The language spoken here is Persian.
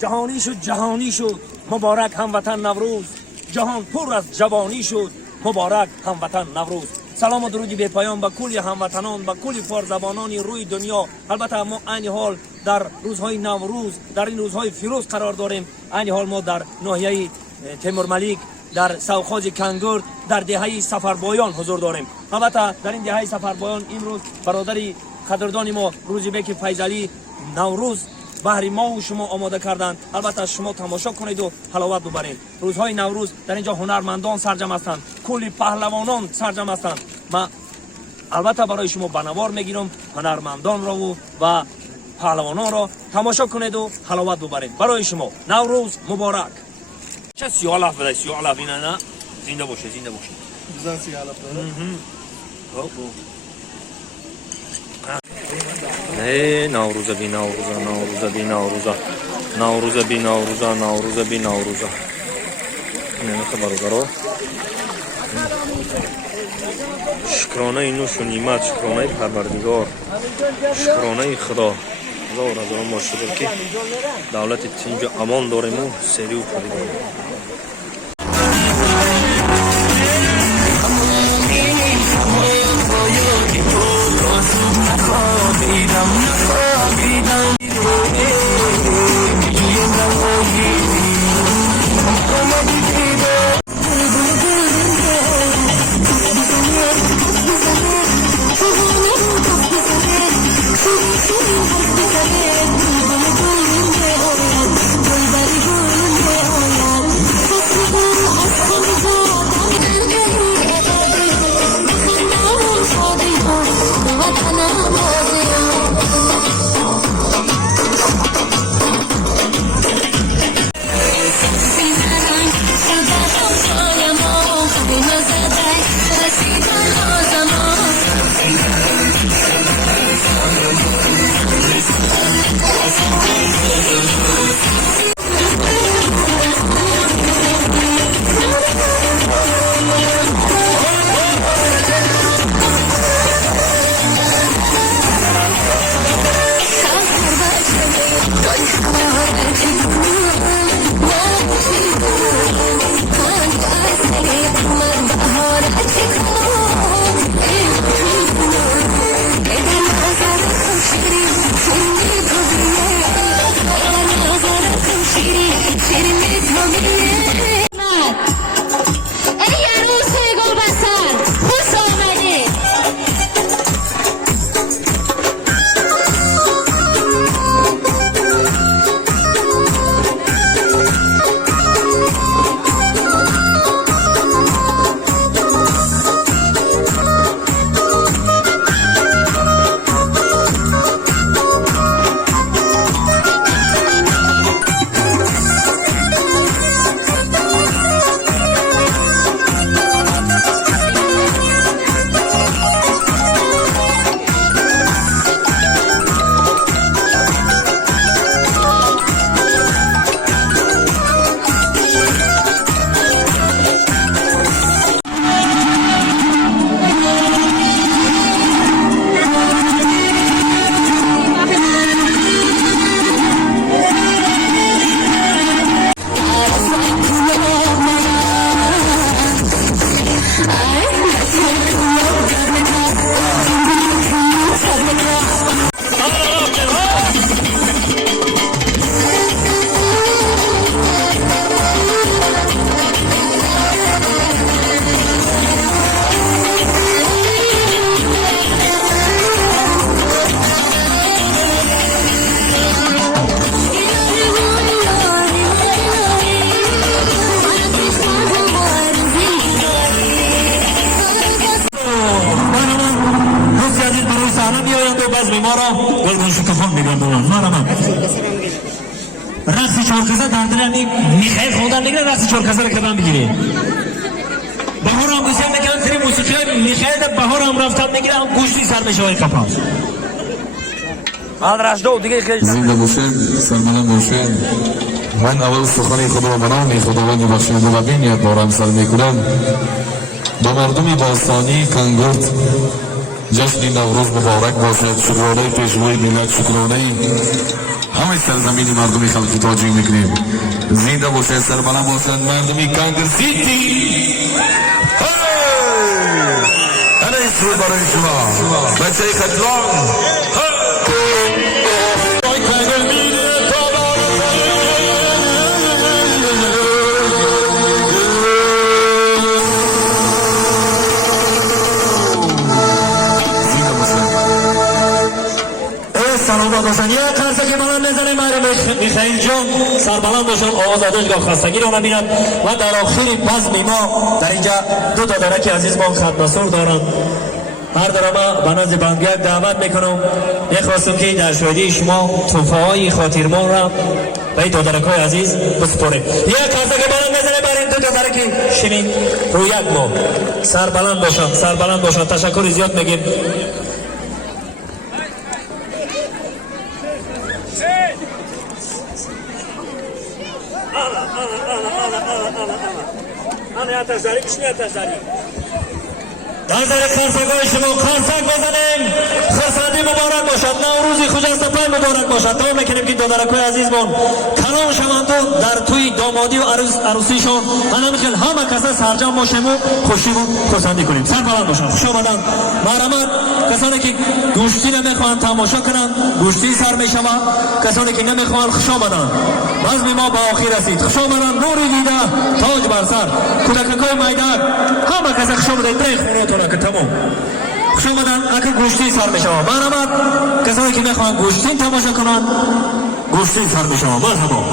جهانی شد مبارک هموطن نوروز. جهان پر از جوانی شد مبارک هموطن نوروز. سلام و درودی به پایان به کل هموطنان، به کل فارزبانان روی دنیا. البته ما عین حال در روزهای نوروز، در این روزهای فیروز قرار داریم. عین حال ما در ناحیه تیمور ملیک، در سوخاج کنگرد، در دهه سفربایان حضور داریم. البته در این دهه سفربایان امروز برادری قدردان ما روزبک فیضعلی نوروز بهر ما و شما آماده کردند. البته شما تماشا کنید و حلاوت ببرید. روزهای نوروز در اینجا هنرمندان سرجم هستند، کلی پهلوانان سرجم هستند. ما البته برای شما بنوار میگیرم هنرمندان را و پهلوانان را تماشا کنید و حلاوت ببرید. برای شما نوروز مبارک. چه سیالاف بده، سیالاف اینا نه زنده باشه، زنده باشه. بزن سیالاف بده. ای نوروز بی نوروزا، نوروز بی نوروزا، نوروز بی نوروزا، نوروز بی نوروزا. نه برادرها، شکرانه نوش و نیمت، شکرانه پروردگار، شکرانه خدا. هزار ما شکر که دولت اینجا امان داریم و سری و پری داریم. رقص چارکزه در دل میخیل خوندن میگیره، رقص چارکزه رو کردن میگیره. بهار هم بسیار میکنن تری موسیقی میخیل بهار هم رفتن میگیره، هم گوشتی سر بشه های کپاس. زنده باشین، سلمان باشین. من اول سخنی خدا به نام خداوند بخشنده و بینیت دارم سر میکنم. با مردم باستانی کنگرد جشن نوروز مبارک باشد. شکرانه پیشوای ملت، شکرانه همه سرزمین مردمی خلق تاجیک میکنیم. زنده باشه، سربلند باشند مردمی کانگر سیتی. انا اسم برای شما بچه خجلان. سلامت باشن. یک قرصه که بلند بزنیم میخائیل جان سربلند باشن. آواز داشتگاه خستگی رو نبینن و در آخری بزم ما در اینجا دو تا درک عزیز ما خدمتسور دارن. هر درما به نزد بندگاه دعوت میکنم. میخواستم که در شاهدی شما توفه های خاطرمان را به این دو درک های عزیز بسپاریم. یک قرصه که بلند بزنیم بر این دو تا درک شنید روی یک ما سربلند باشن. سربلند باشن. تشکر زیاد میگیم. نظر خرسگاه شما خرسک بزنیم. خرسندی مبارک باشد. نوروزی خجست‌پای مبارک باشد. دعا میکنیم که دو درکای عزیزمون کلام شوند و در توی دامادی و عروسیشون همین همه کسا سرجم باشیم و خوشیم و خرسندی کنیم. سربلند باشند. خوش آمدند. مرحمت. کسانی که گوشتی نمیخوان تماشا کنند گوشتی سر میشود. کسانی که نمیخوان خوش آمدند. بزم ما با آخر رسید. خوش آمدند. نوری دیده تاج بر سر کودکای میدان همه کسا خوش آمدید. برای خونه‌تون که تمام خوش آمدن. اگه گوشتی سر میشود مرحمت. کسانی که میخوان گوشتی تماشا کنند گوشتی سر میشود. مرحبا.